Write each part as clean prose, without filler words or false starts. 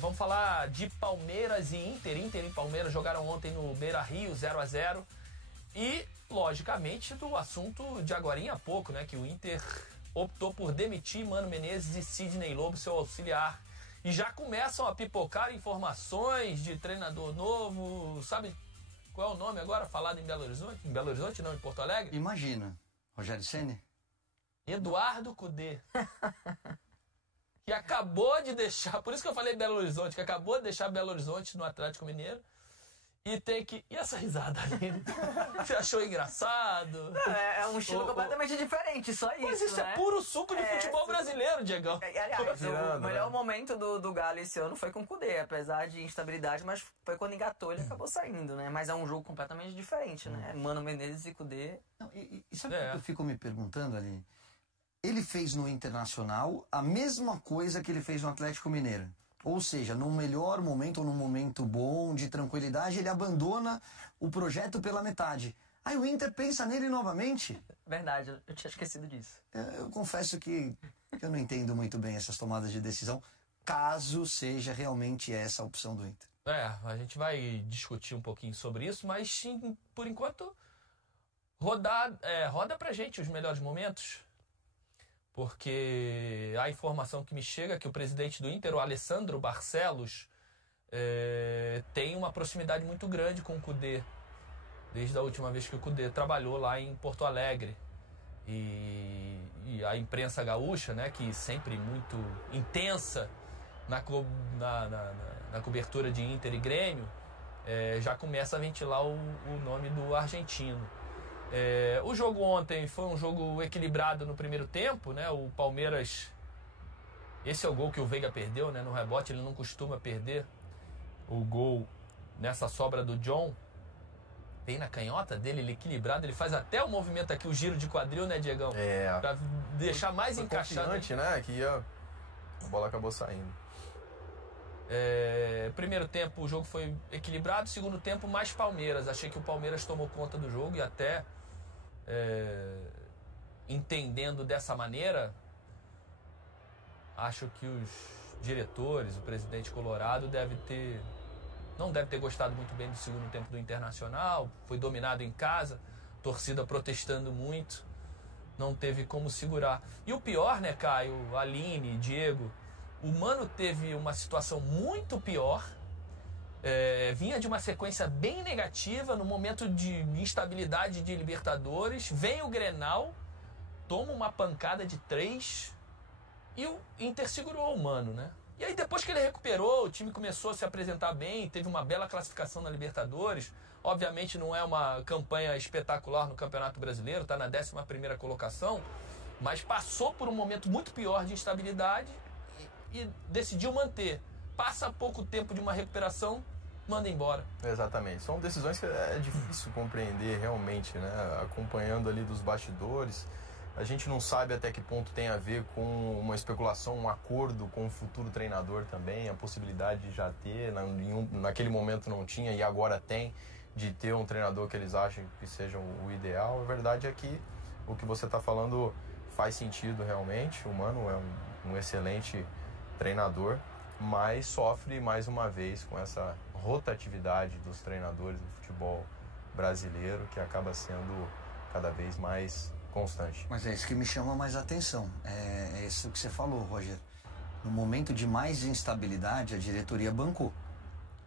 Vamos falar de Palmeiras e Inter. Inter e Palmeiras jogaram ontem no Beira-Rio, 0-0. E, logicamente, do assunto de agorinha a pouco, né? Que o Inter optou por demitir Mano Menezes e Sidney Lobo, seu auxiliar. E já começam a pipocar informações de treinador novo. Sabe qual é o nome agora falado em Belo Horizonte? Em Belo Horizonte, não, em Porto Alegre? Imagina. Rogério Ceni? Eduardo Cudê. Que acabou de deixar, por isso que eu falei Belo Horizonte, que acabou de deixar Belo Horizonte no Atlético Mineiro. E tem que... E essa risada ali? Você achou engraçado? É um estilo completamente diferente, só isso. Mas isso né? é puro suco de futebol brasileiro, Diegão. Aliás, o melhor momento do Galo esse ano foi com o Cudê, apesar de instabilidade, mas foi quando engatou, ele acabou saindo, né? Mas é um jogo completamente diferente, né? Mano Menezes e Cudê. Não, e sabe o que eu fico me perguntando ali? Ele fez no Internacional a mesma coisa que ele fez no Atlético Mineiro. Ou seja, num melhor momento ou num momento bom, de tranquilidade, ele abandona o projeto pela metade. Aí o Inter pensa nele novamente. Verdade, eu tinha esquecido disso. Eu confesso que eu não entendo muito bem essas tomadas de decisão, caso seja realmente essa a opção do Inter. A gente vai discutir um pouquinho sobre isso, mas sim, por enquanto, roda pra gente os melhores momentos. Porque a informação que me chega é que o presidente do Inter, o Alessandro Barcelos, tem uma proximidade muito grande com o Cudê, desde a última vez que o Cudê trabalhou lá em Porto Alegre. E a imprensa gaúcha, né, que sempre muito intensa na cobertura de Inter e Grêmio, já começa a ventilar o nome do argentino. O jogo ontem foi um jogo equilibrado no primeiro tempo, né? O Palmeiras... Esse é o gol que o Veiga perdeu, né? No rebote, ele não costuma perder o gol nessa sobra do John. Bem na canhota dele, ele equilibrado. Ele faz até o movimento aqui, o giro de quadril, né, Diegão? Pra deixar mais encaixado. Né? Que a bola acabou saindo. Primeiro tempo o jogo foi equilibrado, segundo tempo mais Palmeiras. Achei que o Palmeiras tomou conta do jogo e até entendendo dessa maneira, acho que os diretores, o presidente colorado não deve ter gostado muito bem do segundo tempo do Internacional. Foi dominado em casa, torcida protestando muito, não teve como segurar. E o pior, né, Caio, Aline, Diego, o Mano teve uma situação muito pior, vinha de uma sequência bem negativa, no momento de instabilidade de Libertadores, vem o Grenal, toma uma pancada de 3 e o Inter segurou o Mano, né? E aí depois que ele recuperou, o time começou a se apresentar bem, teve uma bela classificação na Libertadores. Obviamente não é uma campanha espetacular no Campeonato Brasileiro, está na 11ª colocação, mas passou por um momento muito pior de instabilidade e decidiu manter. Passa pouco tempo de uma recuperação, manda embora. Exatamente. São decisões que é difícil compreender realmente, né? Acompanhando ali dos bastidores, a gente não sabe até que ponto tem a ver com uma especulação, um acordo com o futuro treinador também, a possibilidade de já ter, naquele momento não tinha e agora tem, de ter um treinador que eles acham que seja o ideal. A verdade é que o que você está falando faz sentido realmente. O Mano é um excelente treinador, mas sofre mais uma vez com essa rotatividade dos treinadores do futebol brasileiro, que acaba sendo cada vez mais constante. Mas é isso que me chama mais atenção. É isso que você falou, Roger. No momento de mais instabilidade, a diretoria bancou.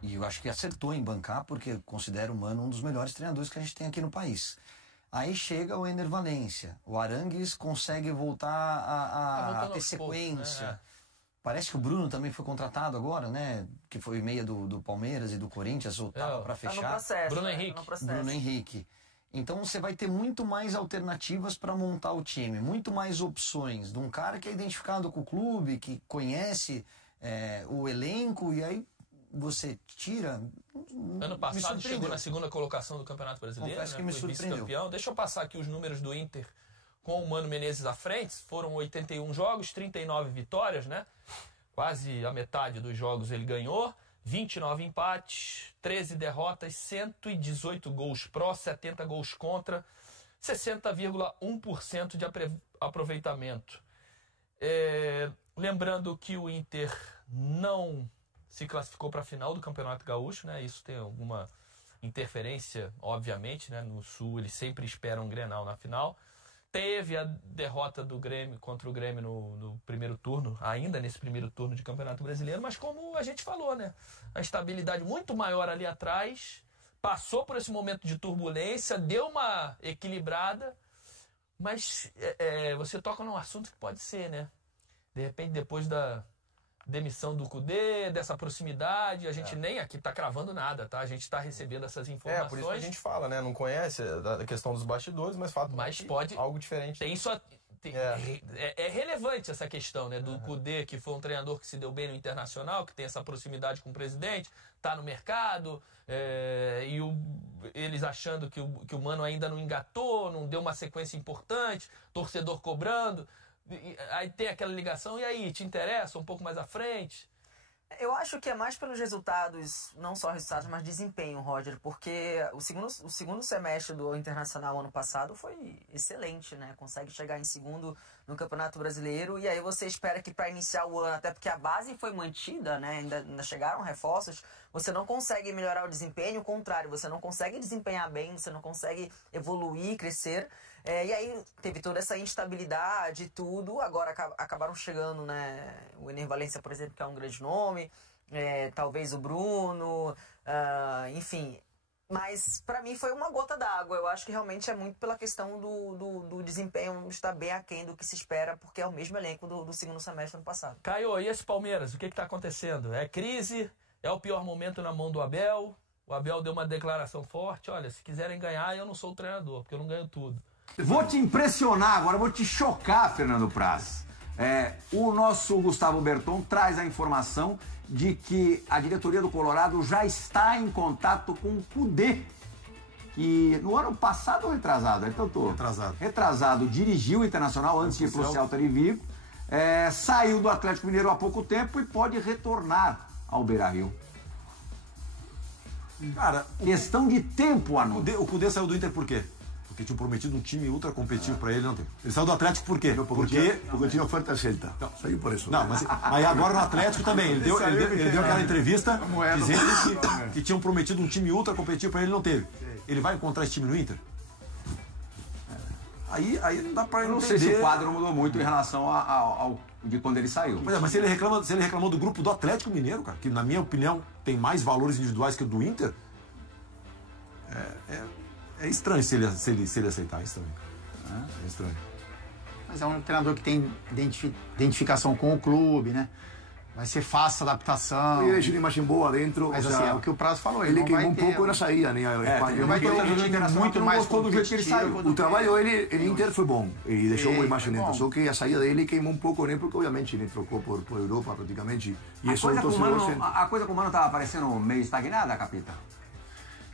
E eu acho que acertou em bancar, porque considero o Mano um dos melhores treinadores que a gente tem aqui no país. Aí chega o Ener Valencia. O Arangues consegue voltar a ter sequência. Poucos, né? Parece que o Bruno também foi contratado agora, né? Que foi meia do Palmeiras e do Corinthians, ou tava para fechar. Tá no processo, Bruno né? Henrique. Tá no processo. Bruno Henrique. Então você vai ter muito mais alternativas para montar o time, muito mais opções de um cara que é identificado com o clube, que conhece o elenco, e aí você tira. Ano passado chegou na 2ª colocação do Campeonato Brasileiro, Confesso que me foi surpreendeu. vice-campeão. Deixa eu passar aqui os números do Inter com o Mano Menezes à frente. Foram 81 jogos, 39 vitórias, né? Quase a metade dos jogos ele ganhou. 29 empates, 13 derrotas, 118 gols pró, 70 gols contra, 60,1% de aproveitamento. Lembrando que o Inter não se classificou para a final do Campeonato Gaúcho, né? Isso tem alguma interferência, obviamente, né? No Sul eles sempre esperam um Grenal na final. Teve a derrota do Grêmio contra o Grêmio no primeiro turno, ainda nesse primeiro turno de Campeonato Brasileiro, mas como a gente falou, né? A estabilidade muito maior ali atrás, passou por esse momento de turbulência, deu uma equilibrada, mas você toca num assunto que pode ser, né? De repente, depois da demissão do Kudê, dessa proximidade, a gente nem aqui tá cravando nada, tá? A gente tá recebendo essas informações. Por isso que a gente fala, né? Não conhece a questão dos bastidores, mas fato pode algo diferente. Tem isso. É relevante essa questão, né? Do Kudê, que foi um treinador que se deu bem no Internacional, que tem essa proximidade com o presidente, tá no mercado, e eles achando que o Mano ainda não engatou, não deu uma sequência importante, torcedor cobrando. Aí tem aquela ligação, e aí, te interessa um pouco mais à frente? Eu acho que é mais pelos resultados, não só resultados, mas desempenho, Roger, porque o segundo semestre do Internacional ano passado foi excelente, né? Consegue chegar em segundo no Campeonato Brasileiro, e aí você espera que para iniciar o ano, até porque a base foi mantida, né? Ainda chegaram reforços, você não consegue melhorar o desempenho, o contrário, você não consegue desempenhar bem, você não consegue evoluir, crescer. E aí teve toda essa instabilidade e tudo, agora acabaram chegando, né, o Ener Valencia, por exemplo, que é um grande nome, talvez o Bruno, enfim. Mas para mim foi uma gota d'água, eu acho que realmente é muito pela questão do desempenho estar bem aquém do que se espera, porque é o mesmo elenco do segundo semestre do ano passado. Caio, e esse Palmeiras, o que está acontecendo? É crise? É o pior momento na mão do Abel? O Abel deu uma declaração forte, olha, se quiserem ganhar, eu não sou o treinador, porque eu não ganho tudo. Vou te impressionar agora, vou te chocar, Fernando Praz. O nosso Gustavo Berton traz a informação de que a diretoria do Colorado já está em contato com o Kudê, que no ano passado ou retrasado? Então retrasado, dirigiu o Internacional antes de ir para o Celta de Vigo, saiu do Atlético Mineiro há pouco tempo e pode retornar ao Beira-Rio. Cara, questão de tempo, Anuto. O Kudê saiu do Inter por quê? Porque tinha prometido um time ultra competitivo pra ele, não tem. Ele saiu do Atlético por quê? Porque tinha oferta Celta. Saiu por isso. Não, mas aí agora no Atlético também. Ele deu aquela entrevista dizendo que tinham prometido um time ultra competitivo pra ele, não teve. Ele vai encontrar esse time no Inter? Aí não dá pra ele não sei se o quadro mudou muito em relação ao de quando ele saiu. Mas se ele reclamou do grupo do Atlético Mineiro, cara, que na minha opinião tem mais valores individuais que o do Inter, é estranho se ele aceitar isso também. É estranho. Mas é um treinador que tem identificação com o clube, né? Vai ser fácil a adaptação. Ele deixa uma imagem boa dentro. Mas assim, é o que o Praz falou. Ele queimou um pouco na saída, né? Ele vai ter um time muito mais do jeito que ele saiu. O trabalho dele, Inter foi bom. E deixou uma imagem dentro. Só que a saída dele queimou um pouco, né? Porque obviamente ele trocou por Europa praticamente. E a coisa com o Mano estava parecendo meio estagnada, Capita?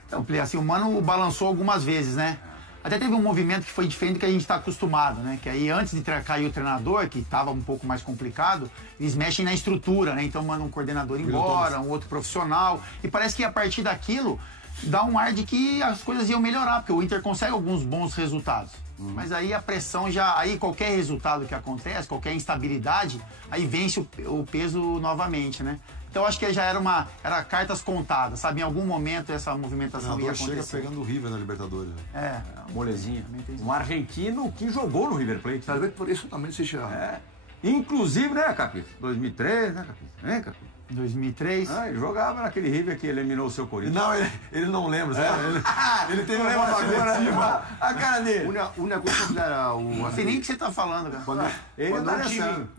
Então, assim, o Mano balançou algumas vezes, né? Até teve um movimento que foi diferente do que a gente está acostumado, né? Que aí antes de cair o treinador, que estava um pouco mais complicado, eles mexem na estrutura, né? Então mandam um coordenador embora, um outro profissional. E parece que a partir daquilo dá um ar de que as coisas iam melhorar, porque o Inter consegue alguns bons resultados. Mas aí a pressão já... Aí qualquer resultado que acontece, qualquer instabilidade, aí vence o peso novamente, né? Então acho que já era cartas contadas, sabe? Em algum momento essa movimentação ia acontecer. Chega pegando o River na Libertadores. Né? Molezinha. Um argentino que jogou no River Plate. Talvez por isso também seja... Inclusive, né, Capita? 2003, né, Capita? 2003. Ele jogava naquele River que eliminou o seu Corinthians. Não, ele não lembra. Ele teve uma memória. A cara dele. Uma coisa clara... Não sei nem o que você está falando, cara.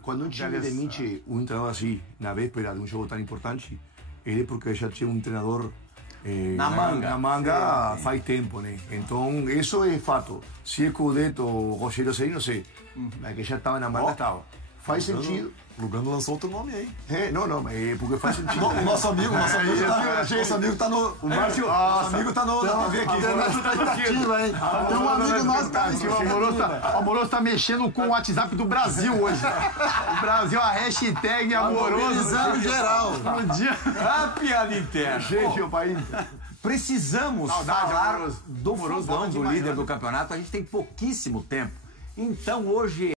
Quando um time demite um treinador assim, na véspera de um jogo tão importante, ele é porque já tinha um treinador na manga faz tempo, né? Então, isso é fato. Se é Coudet ou Rogério Ceni, não sei. Mas que já estava na manga, estava. Faz sentido. Lugano lançou outro nome aí. Não, mas porque faz sentido. O nosso amigo tá no... O Márcio, nosso amigo tá no... Tem um amigo nosso que tá aqui. O Amoroso tá mexendo com o WhatsApp do Brasil hoje. O Brasil, a hashtag Amoroso. Geral. A piada interna. Gente, o país... Precisamos falar do Fogão, do líder do campeonato. A gente tem pouquíssimo tempo. Então hoje...